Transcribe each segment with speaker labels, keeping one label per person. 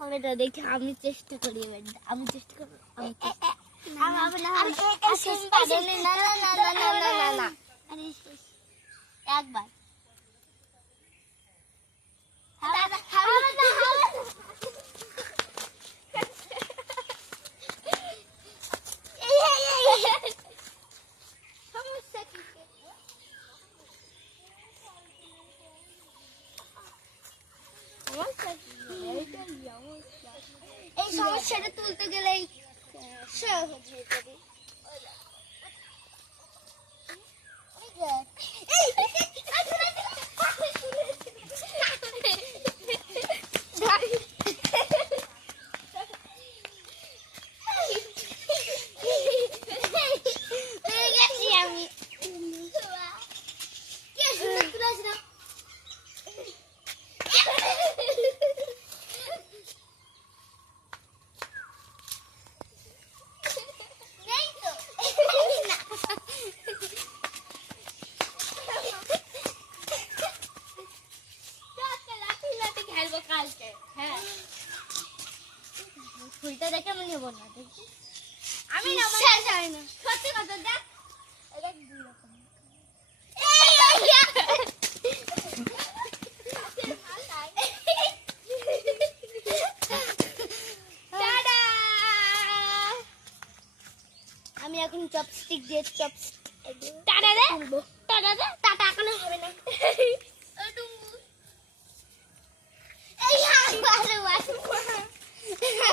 Speaker 1: হবে দেখি আমি চেষ্টা করি এবার আমি চেষ্টা করব আমি চেষ্টা-
Speaker 2: সমস্যাটা তুলতে গেলেই সহজ হয়ে যাবে এই, পেয়ে গেছি আমি কি সুন্দর তুলেছ না নেই তো না লাঠি লাঠি খেলব কালকে হ্যাঁ
Speaker 1: ফুলটা দেখে আমি নেব না দেখি।
Speaker 2: আমি না সত্যি কথা দেখ।
Speaker 1: আমি এখন চপস্টিক দিয়ে চপস্টিক
Speaker 2: টাটা রে টাটা রে টাটা এখনও হবে না।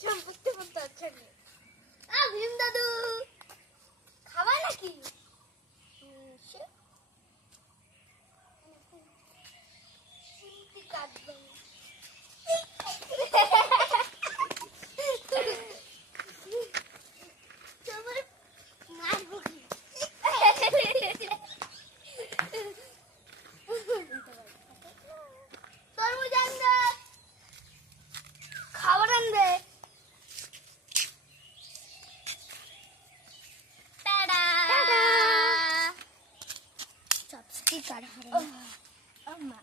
Speaker 2: সম্পত্তি মতো আছে আমি দাদু। 打电话的妈